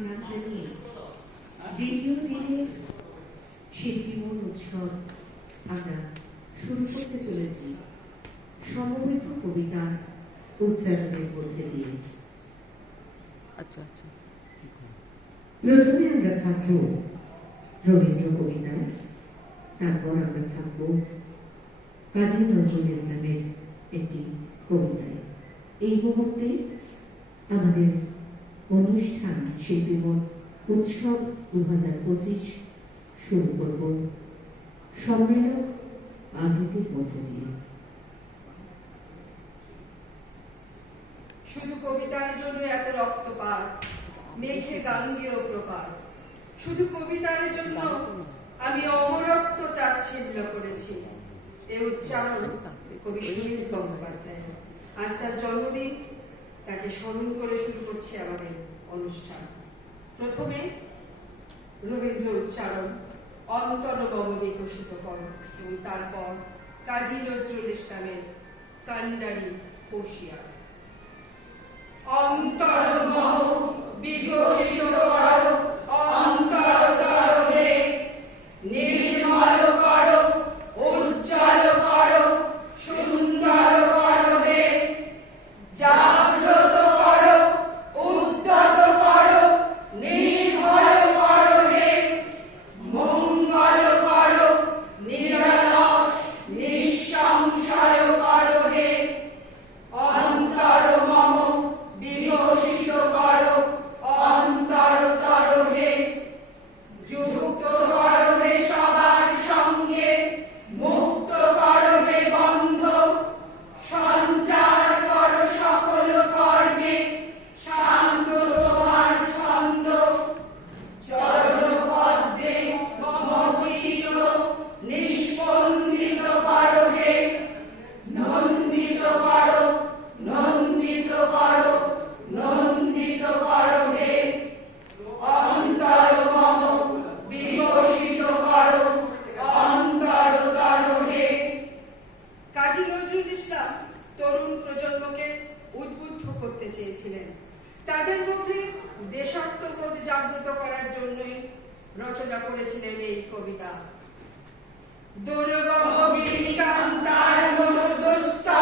সম্মান জানিয়ে দ্বিতীয় দিনের শিল্পী মন উৎসব আমরা শুরু করতে চলেছি সমবেত কবিতার উচ্চারণের মধ্যে দিয়ে। প্রথমে আমরা থাকবো রবীন্দ্র কবিতায়, তারপর আমরা থাকবো কাজী নজরুল ইসলামের একটি কবিতায়। এই মুহূর্তে আমাদের অনুষ্ঠান শিল্পী মন উৎসব 2025 শুরু করব সম্মেলন আবৃত্তির মধ্য দিয়ে। শুধু কবিতার জন্য এত রক্তপাত, মেঘে গাঙ্গেয় প্রপাত। শুধু কবিতার জন্য আমি অমরত্ব তাচ্ছিল্য করেছি। এ উচ্চারণ কবি সুনীল গঙ্গোপাধ্যায়। আজ তার জন্মদিন, তাকে স্মরণ করে শুরু করছে আমাদের অনুষ্ঠান। প্রথমে রবীন্দ্র উচ্চারণ অন্তরগম বিকশিত কর, এবং তারপর কাজী নজরুল ইসলামের কান্ডারি হুঁশিয়ার। অন্তরগম বিকশিত কর, অন্তর তরলে নির্মল কর, উজ্জ্বল কর, সুন্দর কর রে। জাগ্রত কর, উদ্যত কর, নির্ভয় কর রে। মঙ্গল কর, নিরলস নিঃসংশয় কর রে। অন্তর মম বিকশিত কর, অন্তর তরলে যুক্ত কর রে সবার সঙ্গে, মুক্ত কর রে বন্ধ। সঞ্চার কর সকল কর্মে, শান্ত তোমার ছন্দ। চরণ পদ্মে মম চিত্ত নিষ্পন্দিত কর হে। নন্দিত কর, নন্দিত কর, নন্দিত কর হে। অন্তর মম বিকশিত কর, অন্তর তর হে। কাজী নজরুল ইসলাম তরুণ প্রজন্মকে উদ্বুদ্ধ করতে চেয়েছিলেন। তাদের মধ্যে দেশাত্মবোধ জাগ্রত করার জন্যই রচনা করেছিলেন এই কবিতা। দুর্গম বিকান্তার মনোদস্তা